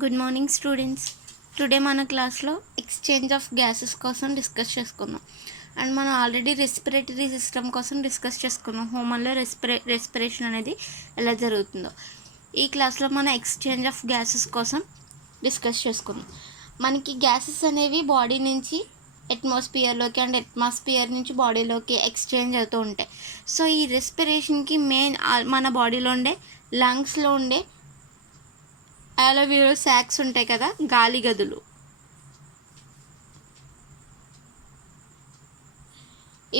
Good morning students. Today మన క్లాస్లో exchange of gases కోసం డిస్కస్ చేసుకుందాం. అండ్ మనం ఆల్రెడీ రెస్పిరేటరీ సిస్టమ్ కోసం డిస్కస్ చేసుకున్నాం. హ్యూమన్లో రెస్పిరేషన్ అనేది ఎలా జరుగుతుందో. ఈ క్లాస్లో మనం ఎక్స్చేంజ్ ఆఫ్ గ్యాసెస్ కోసం డిస్కస్ చేసుకుందాం. మనకి గ్యాసెస్ అనేవి బాడీ నుంచి అట్మాస్ఫియర్లోకి అండ్ అట్మాస్ఫియర్ నుంచి బాడీలోకి ఎక్స్చేంజ్ అవుతూ ఉంటాయి. సో ఈ రెస్పిరేషన్కి మెయిన్ మన బాడీలో ఉండే లంగ్స్లో ఉండే అలోవేరో శాక్స్ ఉంటాయి కదా, గాలి గదులు.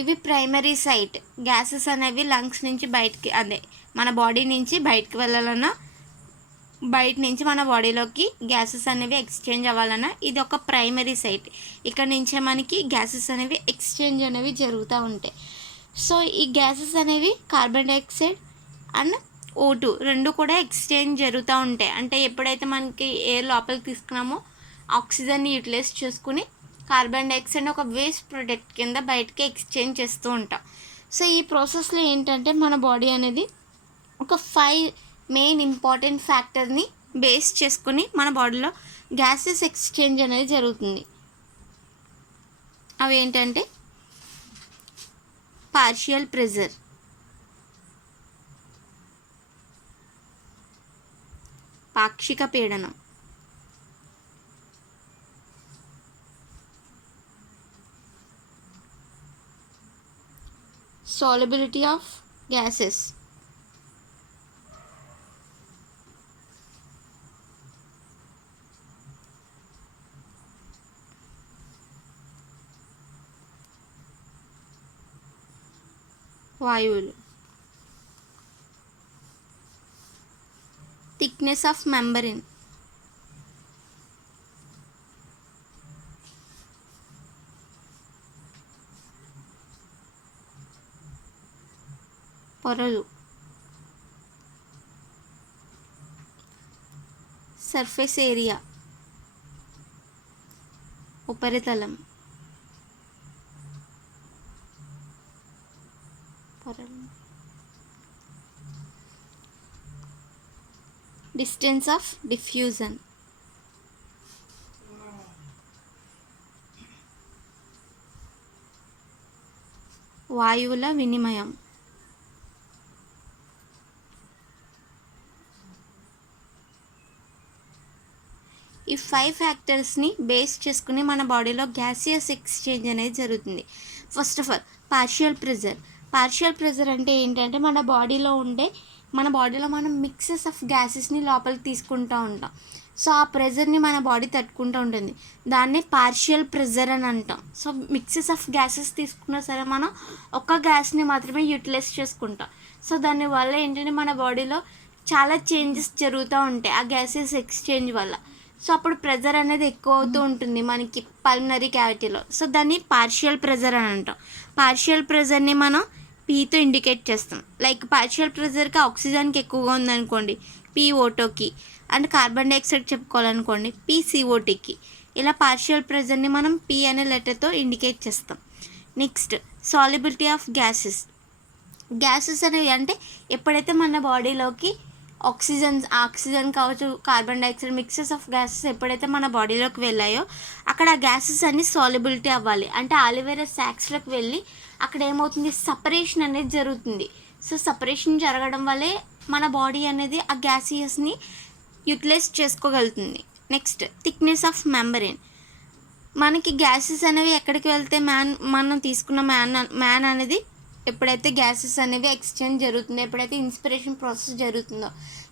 ఇవి ప్రైమరీ సైట్. గ్యాసెస్ అనేవి లంగ్స్ నుంచి బయటికి, అదే మన బాడీ నుంచి బయటకు వెళ్ళాలన్నా, బయట నుంచి మన బాడీలోకి గ్యాసెస్ అనేవి ఎక్స్చేంజ్ అవ్వాలన్నా ఇది ఒక ప్రైమరీ సైట్. ఇక్కడ నుంచే మనకి గ్యాసెస్ అనేవి ఎక్స్చేంజ్ అనేవి జరుగుతూ ఉంటాయి. సో ఈ గ్యాసెస్ అనేవి కార్బన్ డైఆక్సైడ్ అండ్ O2 రెండు కూడా ఎక్స్చేంజ్ జరుగుతూ ఉంటాయి. అంటే ఎప్పుడైతే మనకి ఎయిర్ లోపలికి తీసుకున్నామో ఆక్సిజన్ని యూటిలైజ్ చేసుకుని కార్బన్ డైఆక్సైడ్ ఒక వేస్ట్ ప్రొడక్ట్ కింద బయటకి ఎక్స్చేంజ్ చేస్తూ ఉంటాం. సో ఈ ప్రాసెస్లో ఏంటంటే మన బాడీ అనేది ఒక 5 మెయిన్ ఇంపార్టెంట్ ఫ్యాక్టర్ని బేస్ చేసుకుని మన బాడీలో గ్యాసెస్ ఎక్స్చేంజ్ అనేది జరుగుతుంది. అవి ఏంటంటే పార్షియల్ ప్రెజర్, పాక్షిక పీడనం, solubility of gases, వాయువులు, థిక్నెస్ ఆఫ్ మెంబ్రేన్, పొరలు, సర్ఫేస్ ఏరియా, ఉపరితలం, పొరలు, డిస్టెన్స్ ఆఫ్ డిఫ్యూజన్, వాయువుల వినిమయం. ఈ 5 ఫ్యాక్టర్స్ని బేస్ చేసుకుని మన బాడీలో గ్యాసియస్ ఎక్స్చేంజ్ అనేది జరుగుతుంది. First of all partial pressure. Partial pressure అంటే ఏంటంటే మన బాడీలో మనం మిక్సెస్ ఆఫ్ గ్యాసెస్ని లోపలికి తీసుకుంటూ ఉంటాం. సో ఆ ప్రెజర్ని మన బాడీ తట్టుకుంటూ ఉంటుంది. దాన్నే పార్షియల్ ప్రెజర్ అని అంటాం. సో మిక్సెస్ ఆఫ్ గ్యాసెస్ తీసుకున్నా సరే మనం ఒక్క గ్యాస్ని మాత్రమే యూటిలైజ్ చేసుకుంటాం. సో దానివల్ల ఏంటంటే మన బాడీలో చాలా చేంజెస్ జరుగుతూ ఉంటాయి ఆ గ్యాసెస్ ఎక్స్చేంజ్ వల్ల. సో అప్పుడు ప్రెజర్ అనేది ఎక్కువ అవుతూ ఉంటుంది మనకి పల్మనరీ క్యావిటీలో. సో దాన్ని పార్షియల్ ప్రెజర్ అని అంటాం. పార్షియల్ ప్రెజర్ని మనం పీతో ఇండికేట్ చేస్తాం. లైక్ పార్షియల్ ప్రెజర్కి ఆక్సిజన్కి ఎక్కువగా ఉందనుకోండి PO2కి, అండ్ కార్బన్ డైఆక్సైడ్ చెప్పుకోవాలనుకోండి PCO2కి. ఇలా పార్షియల్ ప్రెజర్ని మనం P అనే లెటర్తో ఇండికేట్ చేస్తాం. Next solubility of gases. Gases అనేవి అంటే ఎప్పుడైతే మన బాడీలోకి ఆక్సిజన్ కావచ్చు, carbon dioxide mixes of gases ఎప్పుడైతే మన బాడీలోకి వెళ్ళాయో అక్కడ ఆ గ్యాసెస్ అన్ని సాల్యుబిలిటీ అవ్వాలి. అంటే అలోవేరా శాక్స్లోకి వెళ్ళి అక్కడ ఏమవుతుంది, సపరేషన్ అనేది జరుగుతుంది. సో సపరేషన్ జరగడం వల్లే మన బాడీ అనేది ఆ గ్యాసియస్ని యూటిలైజ్ చేసుకోగలుగుతుంది. Next thickness of membrane. మనకి గ్యాసెస్ అనేవి ఎక్కడికి వెళ్తే మనం తీసుకున్న మ్యాన్ అనేది ఎప్పుడైతే గ్యాసెస్ అనేవి ఎక్స్చేంజ్ జరుగుతుందో, ఎప్పుడైతే ఇన్స్పిరేషన్ ప్రాసెస్ జరుగుతుందో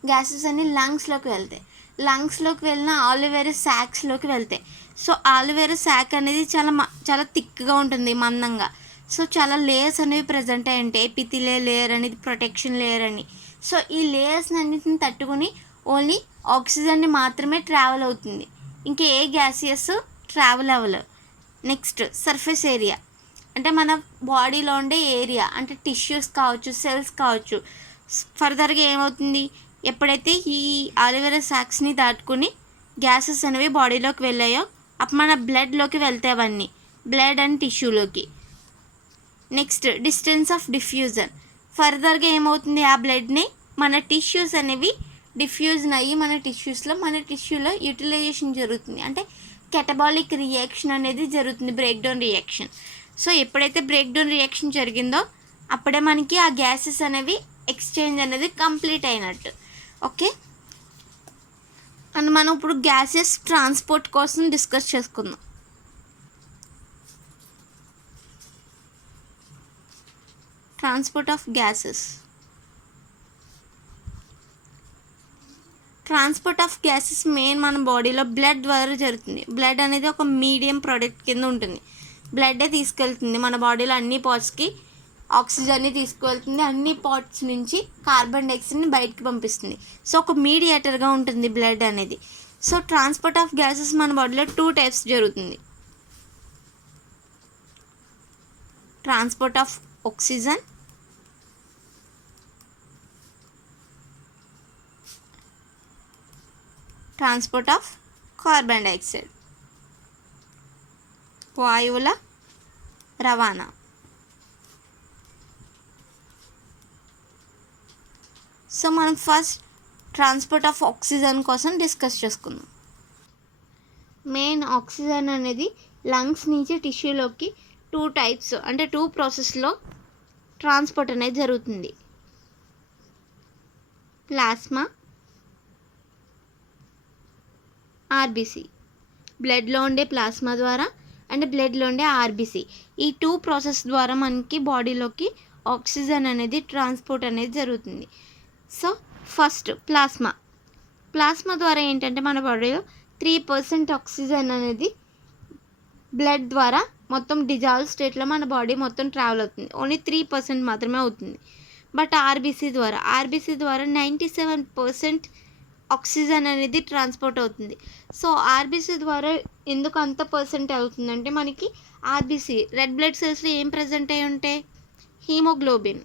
గ్యాసెస్ అన్ని లంగ్స్లోకి వెళ్తాయి. లంగ్స్లోకి వెళ్ళిన అలోవేరా శాక్స్లోకి వెళ్తాయి. సో అలోవేరా శాక్ అనేది చాలా థిక్గా ఉంటుంది, మందంగా. సో చాలా లేయర్స్ అనేవి ప్రజెంట్ అయి ఉంటాయి. ఎపిథీలియల్ లేయర్ అనేది, ప్రొటెక్షన్ లేయర్ అని. సో ఈ లేయర్స్ అన్నింటిని తట్టుకుని ఓన్లీ ఆక్సిజన్ని మాత్రమే ట్రావెల్ అవుతుంది, ఇంకా ఏ గ్యాసియస్ ట్రావెల్ అవ్వలేవు. Next surface area. అంటే మన బాడీలో ఉండే ఏరియా, అంటే టిష్యూస్ కావచ్చు, సెల్స్ కావచ్చు. ఫర్దర్గా ఏమవుతుంది, ఎప్పుడైతే ఈ అలోవేరా శాక్స్ని దాటుకుని గ్యాసెస్ అనేవి బాడీలోకి వెళ్ళాయో అప్పుడు మన బ్లడ్లోకి వెళ్తాయి అవన్నీ, బ్లడ్ అండ్ టిష్యూలోకి. Next distance of diffusion. ఫర్దర్గా ఏమవుతుంది, ఆ బ్లడ్ని మన టిష్యూస్ అనేవి డిఫ్యూజన్ అయ్యి మన టిష్యూలో యూటిలైజేషన్ జరుగుతుంది. అంటే కెటబాలిక్ రియాక్షన్ అనేది జరుగుతుంది, బ్రేక్ డౌన్ రియాక్షన్. సో ఎప్పుడైతే బ్రేక్ డౌన్ రియాక్షన్ జరిగిందో అప్పుడే మనకి ఆ గ్యాసెస్ అనేవి ఎక్స్చేంజ్ అనేది కంప్లీట్ అయినట్టు. ఓకే, అండ్ మనం ఇప్పుడు గ్యాసెస్ ట్రాన్స్పోర్ట్ కోసం డిస్కస్ చేసుకుందాం. Transport of gases. Transport of gases main మన బాడీలో బ్లడ్ ద్వారా జరుగుతుంది. బ్లడ్ అనేది ఒక మీడియం ప్రోడక్ట్ కింద ఉంటుంది. బ్లడ్డే తీసుకెళ్తుంది మన బాడీలో అన్ని పార్ట్స్కి, ఆక్సిజన్ని తీసుకువెళ్తుంది, అన్ని పార్ట్స్ నుంచి కార్బన్ డైఆక్సైడ్ని బయటకు పంపిస్తుంది. సో ఒక మీడియేటర్గా ఉంటుంది బ్లడ్ అనేది. సో ట్రాన్స్పోర్ట్ ఆఫ్ గ్యాసెస్ మన బాడీలో 2 టైప్స్ జరుగుతుంది. Transport of oxygen, transport of carbon dioxide, వాయువుల రవాణా. సో మనం ఫస్ట్ ట్రాన్స్పోర్ట్ ఆఫ్ ఆక్సిజన్ కోసం డిస్కస్ చేసుకుందాం. మెయిన్ ఆక్సిజన్ అనేది లంగ్స్ నుంచి టిష్యూలోకి 2 టైప్స్, అంటే 2 ప్రాసెస్లో ట్రాన్స్పోర్ట్ అనేది జరుగుతుంది. Plasma, RBC. బ్లడ్లో ఉండే ప్లాస్మా ద్వారా అండ్ బ్లడ్లో ఉండే ఆర్బీసీ, ఈ 2 ప్రాసెస్ ద్వారా మనకి బాడీలోకి ఆక్సిజన్ అనేది ట్రాన్స్పోర్ట్ అనేది జరుగుతుంది. సో ఫస్ట్ ప్లాస్మా ద్వారా ఏంటంటే మన బాడీలో 3% ఆక్సిజన్ అనేది బ్లడ్ ద్వారా మొత్తం డిజాల్వ్ స్టేట్లో మన బాడీ మొత్తం ట్రావెల్ అవుతుంది. ఓన్లీ 3% మాత్రమే అవుతుంది. బట్ ఆర్బీసీ ద్వారా 97% ఆక్సిజన్ అనేది ట్రాన్స్పోర్ట్ అవుతుంది. సో ఆర్బీసీ ద్వారా ఎందుకు అంత పర్సెంట్ అవుతుందంటే మనకి ఆర్బీసీ రెడ్ బ్లడ్ సెల్స్లో ఏం ప్రజెంట్ అయి ఉంటాయి? హీమోగ్లోబిన్.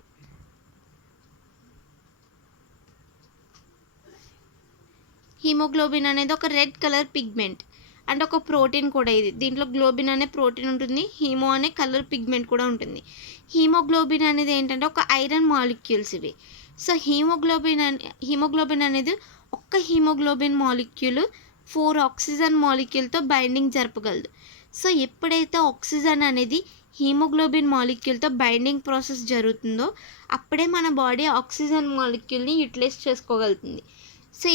హీమోగ్లోబిన్ అనేది ఒక రెడ్ కలర్ పిగ్మెంట్ అండ్ ఒక ప్రోటీన్ కూడా. దీంట్లో గ్లోబిన్ అనే ప్రోటీన్ ఉంటుంది, హీమో అనే కలర్ పిగ్మెంట్ కూడా ఉంటుంది. హీమోగ్లోబిన్ అనేది ఏంటంటే ఒక ఐరన్ మాలిక్యూల్స్ ఇవి. సో హీమోగ్లోబిన్ అనేది ఒక్క హీమోగ్లోబిన్ మాలిక్యూల్ 4 ఆక్సిజన్ మాలిక్యూల్తో బైండింగ్ జరపగలదు. సో ఎప్పుడైతే ఆక్సిజన్ అనేది హీమోగ్లోబిన్ మాలిక్యూల్తో బైండింగ్ ప్రాసెస్ జరుగుతుందో అప్పుడే మన బాడీ ఆక్సిజన్ మాలిక్యూల్ని యూటిలైజ్ చేసుకోగలుగుతుంది. సో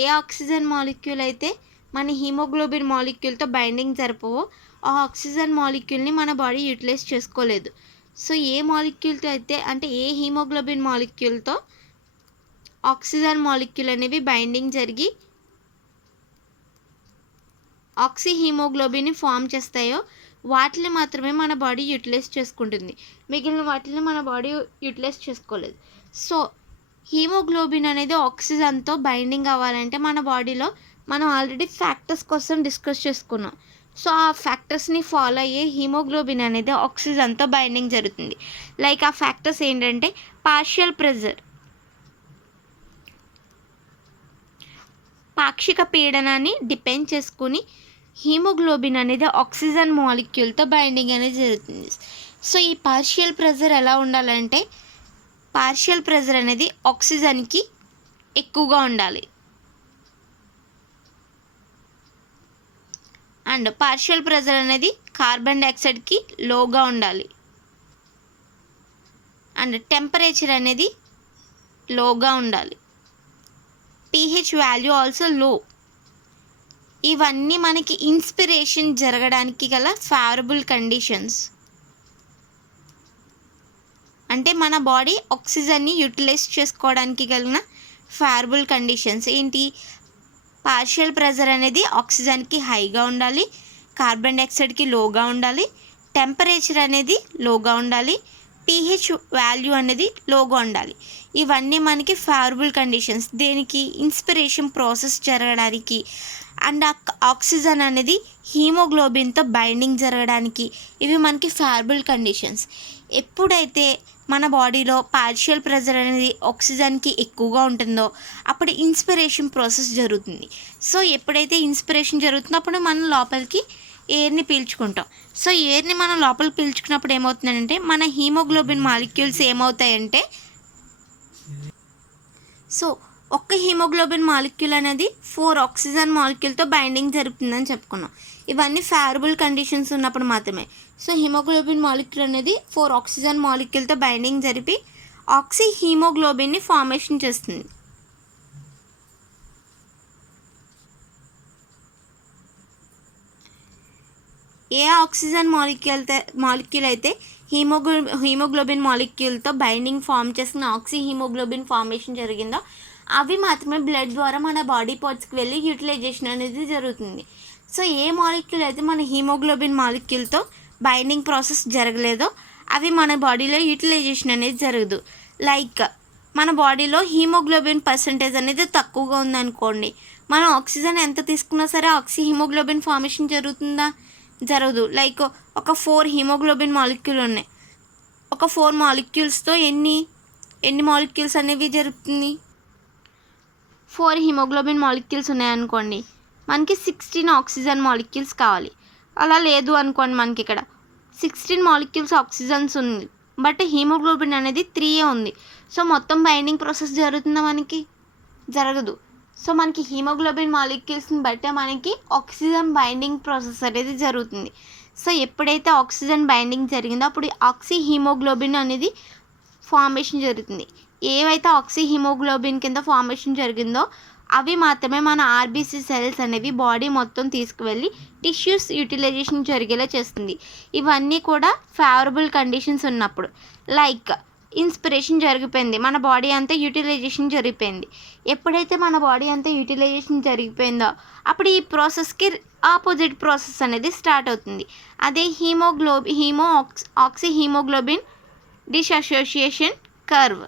ఏ ఆక్సిజన్ మాలిక్యూల్ అయితే మన హీమోగ్లోబిన్ మాలిక్యూల్తో బైండింగ్ జరపవో ఆ ఆక్సిజన్ మాలిక్యూల్ని మన బాడీ యూటిలైజ్ చేసుకోలేదు. సో ఏ మాలిక్యూల్తో అయితే, అంటే ఏ హీమోగ్లోబిన్ మాలిక్యూల్తో ఆక్సిజన్ మాలిక్యూల్ అనేవి బైండింగ్ జరిగి ఆక్సీ హీమోగ్లోబిన్ని ఫామ్ చేస్తాయో వాటిని మాత్రమే మన బాడీ యూటిలైజ్ చేసుకుంటుంది, మిగిలిన వాటిని మన బాడీ యూటిలైజ్ చేసుకోలేదు. సో హీమోగ్లోబిన్ అనేది ఆక్సిజన్తో బైండింగ్ అవ్వాలంటే మన బాడీలో మనం ఆల్రెడీ ఫ్యాక్టర్స్ కోసం డిస్కస్ చేసుకున్నాం. సో ఆ ఫ్యాక్టర్స్ని ఫాలో అయ్యే హీమోగ్లోబిన్ అనేది ఆక్సిజన్తో బైండింగ్ జరుగుతుంది. లైక్ ఆ ఫ్యాక్టర్స్ ఏంటంటే పార్షియల్ ప్రెజర్, పాక్షిక పీడనాన్ని డిపెండ్ చేసుకుని హీమోగ్లోబిన్ అనేది ఆక్సిజన్ మాలిక్యూల్తో బైండింగ్ అనేది జరుగుతుంది. సో ఈ పార్షియల్ ప్రెజర్ ఎలా ఉండాలంటే పార్షియల్ ప్రెజర్ అనేది ఆక్సిజన్కి ఎక్కువగా ఉండాలి అండ్ పార్షియల్ ప్రెజర్ అనేది కార్బన్ డైఆక్సైడ్కి లోగా ఉండాలి అండ్ టెంపరేచర్ అనేది లోగా ఉండాలి. pH వాల్యూ ఆల్సో లో. ఇవన్నీ మనకి ఇన్స్పిరేషన్ జరగడానికి గల ఫేవరబుల్ కండిషన్స్. అంటే మన బాడీ ఆక్సిజన్ని యూటిలైజ్ చేసుకోవడానికి కలిగిన ఫేవరబుల్ కండిషన్స్ ఏంటి? పార్షియల్ ప్రెజర్ అనేది ఆక్సిజన్కి హైగా ఉండాలి, కార్బన్ డైఆక్సైడ్కి లోగా ఉండాలి, టెంపరేచర్ అనేది లోగా ఉండాలి, pH వాల్యూ అనేది లోగా ఉండాలి. ఇవన్నీ మనకి ఫేవరబుల్ కండిషన్స్. దేనికి? ఇన్స్పిరేషన్ ప్రాసెస్ జరగడానికి అండ్ ఆక్సిజన్ అనేది హీమోగ్లోబిన్తో బైండింగ్ జరగడానికి ఇవి మనకి ఫేవరబుల్ కండిషన్స్. ఎప్పుడైతే మన బాడీలో పార్షియల్ ప్రెజర్ అనేది ఆక్సిజన్కి ఎక్కువగా ఉంటుందో అప్పుడు ఇన్స్పిరేషన్ ప్రాసెస్ జరుగుతుంది. సో ఎప్పుడైతే ఇన్స్పిరేషన్ జరుగుతుందో అప్పుడు మనం లోపలికి ఎయిర్ని పీల్చుకుంటాం. సో ఎయిర్ని మనం లోపలికి పీల్చుకున్నప్పుడు ఏమవుతుందంటే మన హీమోగ్లోబిన్ మాలిక్యూల్స్ ఏమవుతాయంటే ఒక్క హీమోగ్లోబిన్ మాలిక్యూల్ అనేది 4 ఆక్సిజన్ మాలిక్యూల్తో బైండింగ్ జరుగుతుందని చెప్పుకున్నాం. ఇవన్నీ ఫేవరబుల్ కండిషన్స్ ఉన్నప్పుడు మాత్రమే. సో హీమోగ్లోబిన్ మాలిక్యూల్ అనేది 4 ఆక్సిజన్ మాలిక్యూల్తో బైండింగ్ జరిపి ఆక్సీ హీమోగ్లోబిన్ని ఫార్మేషన్ చేస్తుంది. ఏ ఆక్సిజన్ మాలిక్యూల్ అయితే హీమోగ్లోబిన్ మాలిక్యూల్తో బైండింగ్ ఫామ్ చేసిన ఆక్సీ హీమోగ్లోబిన్ ఫార్మేషన్ జరిగిందో అవి మాత్రమే బ్లడ్ ద్వారా మన బాడీ పార్ట్స్కి వెళ్ళి యూటిలైజేషన్ అనేది జరుగుతుంది. సో ఏ మాలిక్యూల్ అయితే మన హీమోగ్లోబిన్ మాలిక్యూల్తో బైండింగ్ ప్రాసెస్ జరగలేదో అవి మన బాడీలో యూటిలైజేషన్ అనేది జరగదు. లైక్ మన బాడీలో హీమోగ్లోబిన్ పర్సంటేజ్ అనేది తక్కువగా ఉందనుకోండి, మనం ఆక్సిజన్ ఎంత తీసుకున్నా సరే ఆక్సీ హీమోగ్లోబిన్ ఫార్మేషన్ జరుగుతుందా? జరగదు. లైక్ ఒక 4 హీమోగ్లోబిన్ మాలిక్యూల్ ఉన్నాయి, ఒక 4 మాలిక్యూల్స్తో ఎన్ని మాలిక్యూల్స్ అనేవి జరుగుతుంది? 4 హీమోగ్లోబిన్ మాలిక్యూల్స్ ఉన్నాయనుకోండి, మనకి 16 ఆక్సిజన్ మాలిక్యూల్స్ కావాలి. అలా లేదు అనుకోండి, మనకి ఇక్కడ 16 మాలిక్యూల్స్ ఆక్సిజన్స్ ఉంది, బట్ హీమోగ్లోబిన్ అనేది 3 ఉంది. సో మొత్తం బైండింగ్ ప్రాసెస్ జరుగుతుందా? మనకి జరగదు. సో మనకి హీమోగ్లోబిన్ మాలిక్యూల్స్ని బట్టే మనకి ఆక్సిజన్ బైండింగ్ ప్రాసెస్ అనేది జరుగుతుంది. సో ఎప్పుడైతే ఆక్సిజన్ బైండింగ్ జరిగిందో అప్పుడు ఆక్సీ హీమోగ్లోబిన్ అనేది ఫార్మేషన్ జరుగుతుంది. ఏవైతే ఆక్సీ హీమోగ్లోబిన్ కింద ఫార్మేషన్ జరిగిందో అవి మాత్రమే మన ఆర్బీసీ సెల్స్ అనేవి బాడీ మొత్తం తీసుకువెళ్ళి టిష్యూస్ యూటిలైజేషన్ జరిగేలా చేస్తుంది. ఇవన్నీ కూడా ఫేవరబుల్ కండిషన్స్ ఉన్నప్పుడు. లైక్ ఇన్స్పిరేషన్ జరిగిపోయింది, మన బాడీ అంతా యూటిలైజేషన్ జరిగిపోయింది. ఎప్పుడైతే మన బాడీ అంతా యూటిలైజేషన్ జరిగిపోయిందో అప్పుడు ఈ ప్రాసెస్కి ఆపోజిట్ ప్రాసెస్ అనేది స్టార్ట్ అవుతుంది. అదే ఆక్సీ హీమోగ్లోబిన్ డిసోసియేషన్ కర్వ్.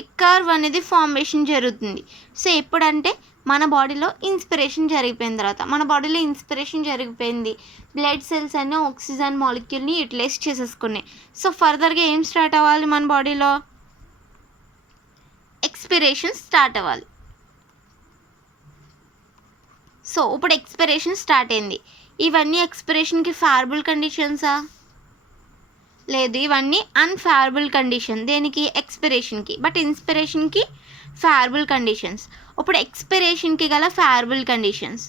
ఈ కర్వ్ అనేది ఫార్మేషన్ జరుగుతుంది. సో ఎప్పుడంటే మన బాడీలో ఇన్స్పిరేషన్ జరిగిపోయిన తర్వాత, మన బాడీలో ఇన్స్పిరేషన్ జరిగిపోయింది, బ్లడ్ సెల్స్ అన్నీ ఆక్సిజన్ మాలిక్యూల్ని యూటిలైజ్ చేసేసుకున్నాయి. సో ఫర్దర్గా ఏం స్టార్ట్ అవ్వాలి? మన బాడీలో ఎక్స్పిరేషన్ స్టార్ట్ అవ్వాలి. సో ఇప్పుడు ఎక్స్పిరేషన్ స్టార్ట్ అయింది. ఇవన్నీ ఎక్స్పిరేషన్కి ఫేవరబుల్ కండిషన్సా? లేదు, ఇవన్నీ అన్ఫేవరబుల్ కండిషన్. దేనికి? ఎక్స్పిరేషన్కి. బట్ ఇన్స్పిరేషన్కి ఫేవరబుల్ కండిషన్స్. ఇప్పుడు ఎక్స్పిరేషన్కి గల ఫేవరబుల్ కండిషన్స్: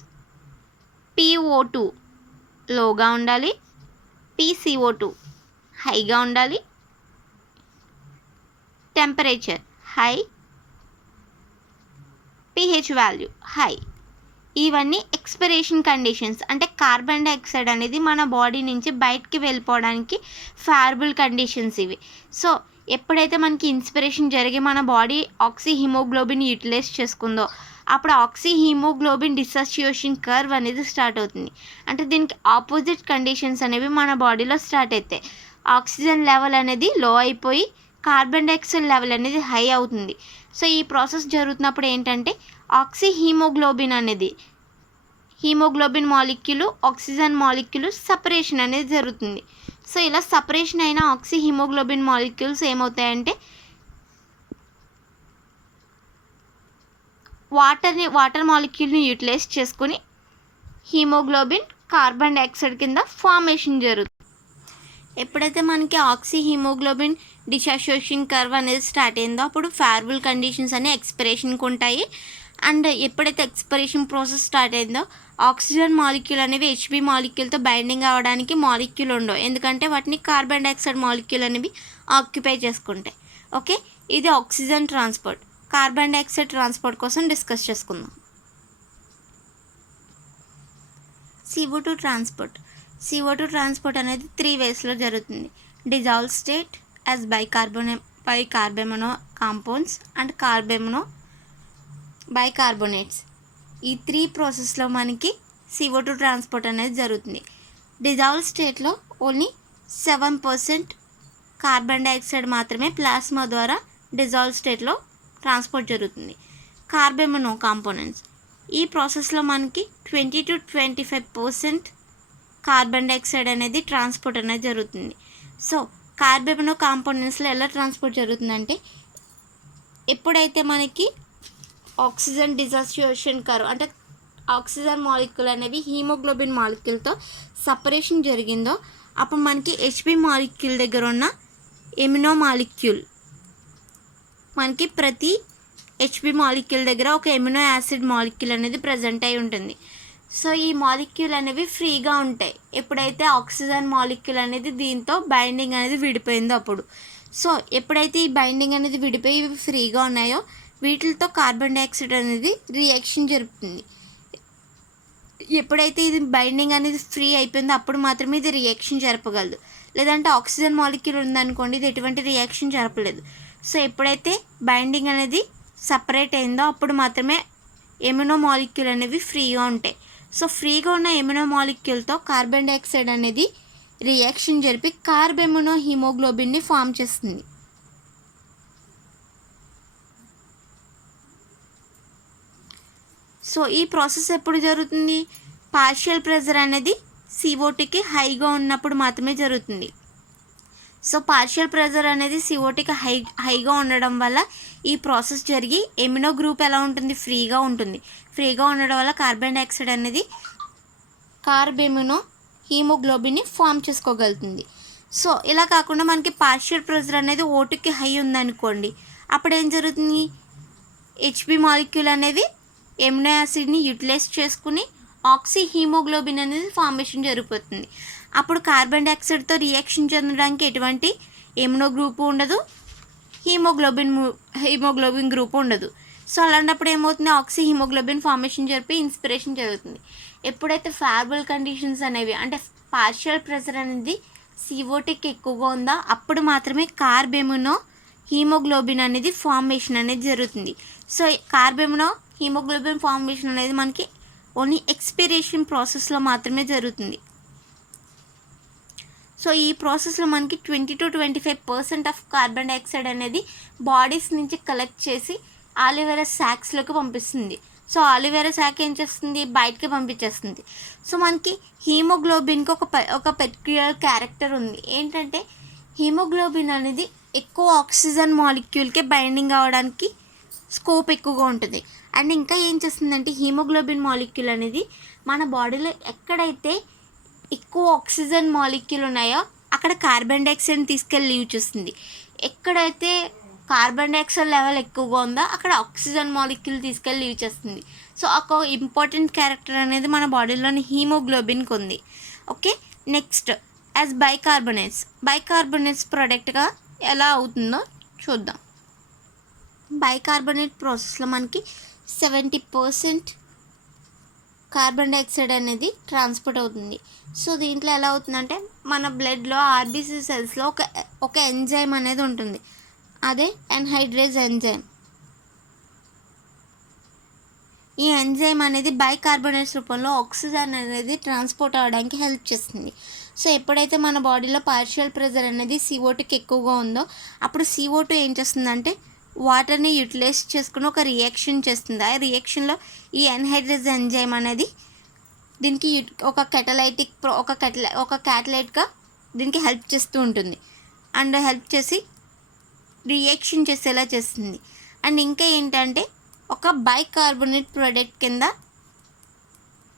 PO2 లోగా ఉండాలి, PCO2 హైగా ఉండాలి, temperature high, pH value high. ఇవన్నీ ఎక్స్పిరేషన్ కండిషన్స్. అంటే కార్బన్ డైఆక్సైడ్ అనేది మన బాడీ నుంచి బయటికి వెళ్ళిపోవడానికి ఫేవరబుల్ కండిషన్స్ ఇవి. సో ఎప్పుడైతే మనకి ఇన్స్పిరేషన్ జరిగి మన బాడీ ఆక్సీ హీమోగ్లోబిన్ యూటిలైజ్ చేసుకుందో అప్పుడు ఆక్సీ హీమోగ్లోబిన్ డిసోసియేషన్ కర్వ్ అనేది స్టార్ట్ అవుతుంది. అంటే దీనికి ఆపోజిట్ కండిషన్స్ అనేవి మన బాడీలో స్టార్ట్ అవుతాయి. ఆక్సిజన్ లెవెల్ అనేది లో అయిపోయి కార్బన్ డైఆక్సైడ్ లెవెల్ అనేది హై అవుతుంది. సో ఈ ప్రాసెస్ జరుగుతున్నప్పుడు ఏంటంటే oxy haemoglobin molecule oxygen molecule separation అనేది జరుగుతుంది. సో ఇలా సపరేషన్ అయిన ఆక్సీ హీమోగ్లోబిన్ మాలిక్యూల్స్ ఏమవుతాయంటే వాటర్ మాలిక్యూల్ని యూటిలైజ్ చేసుకుని హీమోగ్లోబిన్ కార్బన్ డైఆక్సైడ్ కింద ఫార్మేషన్ జరుగుతుంది. ఎప్పుడైతే మనకి ఆక్సీ హీమోగ్లోబిన్ డిసోసియేషన్ కర్వ్ అనేది స్టార్ట్ అయిందో అప్పుడు ఫేవరబుల్ కండిషన్స్ అనే ఎక్స్పిరేషన్కి ఉంటాయి. అండ్ ఎప్పుడైతే ఎక్స్పిరేషన్ ప్రాసెస్ స్టార్ట్ అయిందో ఆక్సిజన్ మాలిక్యూల్ అనేవి హెచ్బి మాలిక్యూల్తో బైండింగ్ అవ్వడానికి మాలిక్యూల్ ఉండవు, ఎందుకంటే వాటిని కార్బన్ డైఆక్సైడ్ మాలిక్యూల్ అనేవి ఆక్యుపై చేసుకుంటాయి. ఓకే, ఇది oxygen transport. Carbon dioxide transport కోసం డిస్కస్ చేసుకుందాం. CO2 ట్రాన్స్పోర్ట్ అనేది 3 వేస్లో జరుగుతుంది. Dissolve state as carbamino compounds and bicarbonates. ఈ 3 ప్రాసెస్లో మనకి CO2 ట్రాన్స్పోర్ట్ అనేది జరుగుతుంది. డిజాల్వ్ స్టేట్లో ఓన్లీ 7% కార్బన్ డైఆక్సైడ్ మాత్రమే ప్లాస్మా ద్వారా డిజాల్వ్ స్టేట్లో ట్రాన్స్పోర్ట్ జరుగుతుంది. కార్బోమోనో కాంపోనెంట్స్, ఈ ప్రాసెస్లో మనకి 20 to 25% కార్బన్ డైఆక్సైడ్ అనేది ట్రాన్స్పోర్ట్ అనేది జరుగుతుంది. సో కార్బోమోనో కాంపోనెంట్స్లో ఎలా ట్రాన్స్పోర్ట్ జరుగుతుందంటే ఎప్పుడైతే మనకి ఆక్సిజన్ డిసోసియేషన్ కర్వ్ అంటే ఆక్సిజన్ మాలిక్యూల్ అనేవి హీమోగ్లోబిన్ మాలిక్యూల్తో సపరేషన్ జరిగిందో అప్పుడు మనకి హెచ్బి మాలిక్యూల్ దగ్గర ఉన్న ఎమినో మాలిక్యూల్. మనకి ప్రతి హెచ్బి మాలిక్యూల్ దగ్గర ఒక ఎమినో యాసిడ్ మాలిక్యూల్ అనేది ప్రజెంట్ అయి ఉంటుంది. సో ఈ మాలిక్యూల్ అనేవి ఫ్రీగా ఉంటాయి ఎప్పుడైతే ఆక్సిజన్ మాలిక్యూల్ అనేది దీంతో బైండింగ్ అనేది విడిపోయిందో అప్పుడు. సో ఎప్పుడైతే ఈ బైండింగ్ అనేది విడిపోయి ఇవి ఫ్రీగా ఉన్నాయో వీటితో కార్బన్ డైఆక్సైడ్ అనేది రియాక్షన్ జరుపుతుంది. ఎప్పుడైతే ఇది బైండింగ్ అనేది ఫ్రీ అయిపోయిందో అప్పుడు మాత్రమే ఇది రియాక్షన్ జరపగలదు. లేదంటే ఆక్సిజన్ మాలిక్యూల్ ఉందనుకోండి, ఇది ఎటువంటి రియాక్షన్ జరపలేదు. సో ఎప్పుడైతే బైండింగ్ అనేది సపరేట్ అయిందో అప్పుడు మాత్రమే ఎమినో మాలిక్యూల్ అనేవి ఫ్రీగా ఉంటాయి. సో ఫ్రీగా ఉన్న ఎమినో మాలిక్యూల్తో కార్బన్ డైఆక్సైడ్ అనేది రియాక్షన్ జరిపి కార్బెమినో హిమోగ్లోబిన్ని ఫామ్ చేస్తుంది. సో ఈ ప్రాసెస్ ఎప్పుడు జరుగుతుంది? పార్షియల్ ప్రెజర్ అనేది CO2కి హైగా ఉన్నప్పుడు మాత్రమే జరుగుతుంది. సో పార్షియల్ ప్రెజర్ అనేది CO2కి హైగా ఉండడం వల్ల ఈ ప్రాసెస్ జరిగి ఎమినో గ్రూప్ ఎలా ఉంటుంది? ఫ్రీగా ఉంటుంది. ఫ్రీగా ఉండడం వల్ల కార్బన్ డైఆక్సైడ్ అనేది కార్బెమినో హీమోగ్లోబిన్ని ఫామ్ చేసుకోగలుగుతుంది. సో ఇలా కాకుండా మనకి పార్షియల్ ప్రెజర్ అనేది O2కి హై ఉందనుకోండి, అప్పుడు ఏం జరుగుతుంది? హెచ్బి మాలిక్యూల్ అనేవి ఎమినో యాసిడ్ని యూటిలైజ్ చేసుకుని ఆక్సీ హీమోగ్లోబిన్ అనేది ఫార్మేషన్ జరిగిపోతుంది. అప్పుడు కార్బన్ డైఆక్సైడ్తో రియాక్షన్ చెందడానికి ఎటువంటి ఎమినో గ్రూపు ఉండదు, హీమోగ్లోబిన్ గ్రూప్ ఉండదు. సో అలాంటప్పుడు ఏమవుతుంది? ఆక్సీ హీమోగ్లోబిన్ ఫార్మేషన్ జరిపి ఇన్స్పిరేషన్ జరుగుతుంది. ఎప్పుడైతే ఫేవరబుల్ కండిషన్స్ అనేవి అంటే పార్షియల్ ప్రెషర్ అనేది CO2కి ఎక్కువగా ఉందో అప్పుడు మాత్రమే కార్బెమినో హీమోగ్లోబిన్ అనేది ఫార్మేషన్ అనేది జరుగుతుంది. సో కార్బెమినో హీమోగ్లోబిన్ ఫార్మేషన్ అనేది మనకి ఓన్లీ ఎక్స్పిరేషన్ ప్రాసెస్లో మాత్రమే జరుగుతుంది. సో ఈ ప్రాసెస్లో మనకి 20 to 25% ఆఫ్ కార్బన్ డైఆక్సైడ్ అనేది బాడీస్ నుంచి కలెక్ట్ చేసి ఆలివేరా శాక్స్లోకి పంపిస్తుంది. సో ఆలివేరా శాక్ ఏం చేస్తుంది? బయటకి పంపించేస్తుంది. సో మనకి హీమోగ్లోబిన్కి ఒక పర్టిక్యులర్ క్యారెక్టర్ ఉంది. ఏంటంటే హీమోగ్లోబిన్ అనేది ఎక్కువ ఆక్సిజన్ మాలిక్యూల్కే బైండింగ్ అవ్వడానికి స్కోప్ ఎక్కువగా ఉంటుంది. అండ్ ఇంకా ఏం చేస్తుందంటే హీమోగ్లోబిన్ మాలిక్యూల్ అనేది మన బాడీలో ఎక్కడైతే ఎక్కువ ఆక్సిజన్ మాలిక్యూల్ ఉన్నాయో అక్కడ కార్బన్ డైఆక్సైడ్ని తీసుకెళ్ళి లీవ్ చేస్తుంది. ఎక్కడైతే కార్బన్ డైఆక్సైడ్ లెవెల్ ఎక్కువగా ఉందో అక్కడ ఆక్సిజన్ మాలిక్యూల్ తీసుకెళ్ళి లీవ్ చేస్తుంది. సో ఒక ఇంపార్టెంట్ క్యారెక్టర్ అనేది మన బాడీలోని హీమోగ్లోబిన్కి ఉంది. ఓకే, నెక్స్ట్ యాజ్ బైకార్బోనేట్స్ ప్రోడక్ట్గా ఎలా అవుతుందో చూద్దాం. బైకార్బోనేట్ ప్రాసెస్లో మనకి 70% కార్బన్ డైఆక్సైడ్ అనేది ట్రాన్స్పోర్ట్ అవుతుంది. సో దీంట్లో ఎలా అవుతుందంటే మన బ్లడ్లో ఆర్బీసీ సెల్స్లో ఒక ఎంజైమ్ అనేది ఉంటుంది, అదే ఎన్హైడ్రేజ్ ఎంజైమ్. ఈ ఎంజైమ్ అనేది బైకార్బోనేట్స్ రూపంలో ఆక్సిజన్ అనేది ట్రాన్స్పోర్ట్ అవ్వడానికి హెల్ప్ చేస్తుంది. సో ఎప్పుడైతే మన బాడీలో పార్షియల్ ప్రెషర్ అనేది CO2కి ఎక్కువగా ఉందో అప్పుడు CO2 ఏం చేస్తుందంటే వాటర్ని యూటిలైజ్ చేసుకుని ఒక రియాక్షన్ చేస్తుంది. ఆ రియాక్షన్లో ఈ ఎన్హైడ్రేజ్ ఎంజైమ్ అనేది దీనికి ఒక క్యాటలైట్గా దీనికి హెల్ప్ చేస్తూ ఉంటుంది అండ్ హెల్ప్ చేసి రియాక్షన్ చేసేలా చేస్తుంది. అండ్ ఇంకా ఏంటంటే ఒక బైకార్బోనేట్ ప్రోడక్ట్ కింద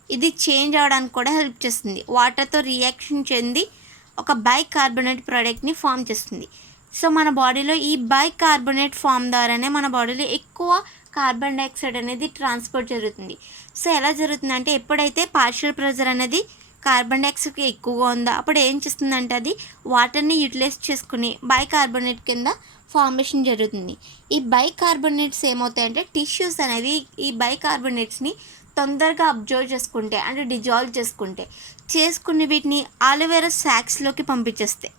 ఇది చేంజ్ అవ్వడానికి కూడా హెల్ప్ చేస్తుంది. వాటర్తో రియాక్షన్ చెంది ఒక బైకార్బోనేట్ ప్రోడక్ట్ని ఫామ్ చేస్తుంది. సో మన బాడీలో ఈ బైకార్బోనేట్ ఫామ్ ద్వారానే మన బాడీలో ఎక్కువ కార్బన్ డైఆక్సైడ్ అనేది ట్రాన్స్పోర్ట్ జరుగుతుంది. సో ఎలా జరుగుతుందంటే ఎప్పుడైతే పార్షియల్ ప్రెషర్ అనేది కార్బన్ డైఆక్సైడ్కి ఎక్కువగా ఉందో అప్పుడు ఏం చేస్తుందంటే అది వాటర్ని యూటిలైజ్ చేసుకుని బైకార్బోనేట్ కింద ఫార్మేషన్ జరుగుతుంది. ఈ బైకార్బోనేట్స్ ఏమవుతాయంటే టిష్యూస్ అనేవి ఈ బైకార్బోనేట్స్ని తొందరగా అబ్జర్వ్ చేసుకుంటే అంటే డిజాల్వ్ చేసుకుని వీటిని ఆలివేరా శాక్స్లోకి పంపించేస్తాయి.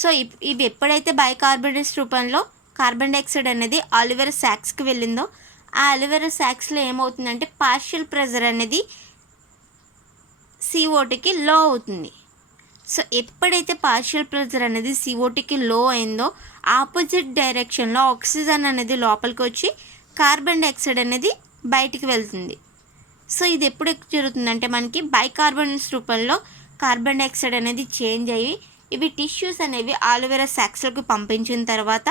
సో ఇవి ఎప్పుడైతే బైకార్బోనేట్స్ రూపంలో కార్బన్ డైఆక్సైడ్ అనేది ఆలివేరా శాక్స్కి వెళ్ళిందో ఆ ఆలివేరా శాక్స్లో ఏమవుతుందంటే పార్షియల్ ప్రెషర్ అనేది CO2కి లో అవుతుంది. సో ఎప్పుడైతే పార్షియల్ ప్రెషర్ అనేది CO2కి లో అయిందో ఆపోజిట్ డైరెక్షన్లో ఆక్సిజన్ అనేది లోపలికి వచ్చి కార్బన్ డైఆక్సైడ్ అనేది బయటికి వెళ్తుంది. సో ఇది ఎప్పుడు జరుగుతుందంటే మనకి బైకార్బోనేట్స్ రూపంలో కార్బన్ డైఆక్సైడ్ అనేది చేంజ్ అయ్యి ఇవి టిష్యూస్ అనేవి ఆలివేరా శాక్స్లోకి పంపించిన తర్వాత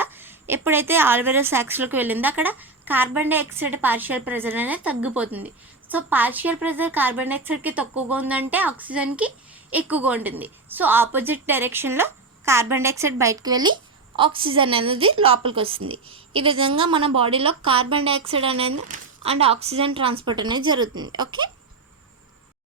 ఎప్పుడైతే ఆలివేరా శాక్స్లోకి వెళ్ళిందో అక్కడ కార్బన్ డైఆక్సైడ్ పార్షియల్ ప్రెషర్ అనేది తగ్గిపోతుంది. సో పార్షియల్ ప్రెషర్ కార్బన్ డైఆక్సైడ్కి తక్కువగా ఉందంటే ఆక్సిజన్కి ఎక్కువగా ఉంటుంది. సో ఆపోజిట్ డైరెక్షన్లో కార్బన్ డైఆక్సైడ్ బయటకు వెళ్ళి ఆక్సిజన్ అనేది లోపలికి వస్తుంది. ఈ విధంగా మన బాడీలో కార్బన్ డైఆక్సైడ్ అనేది అండ్ ఆక్సిజన్ ట్రాన్స్పోర్ట్ అనేది జరుగుతుంది. ఓకే.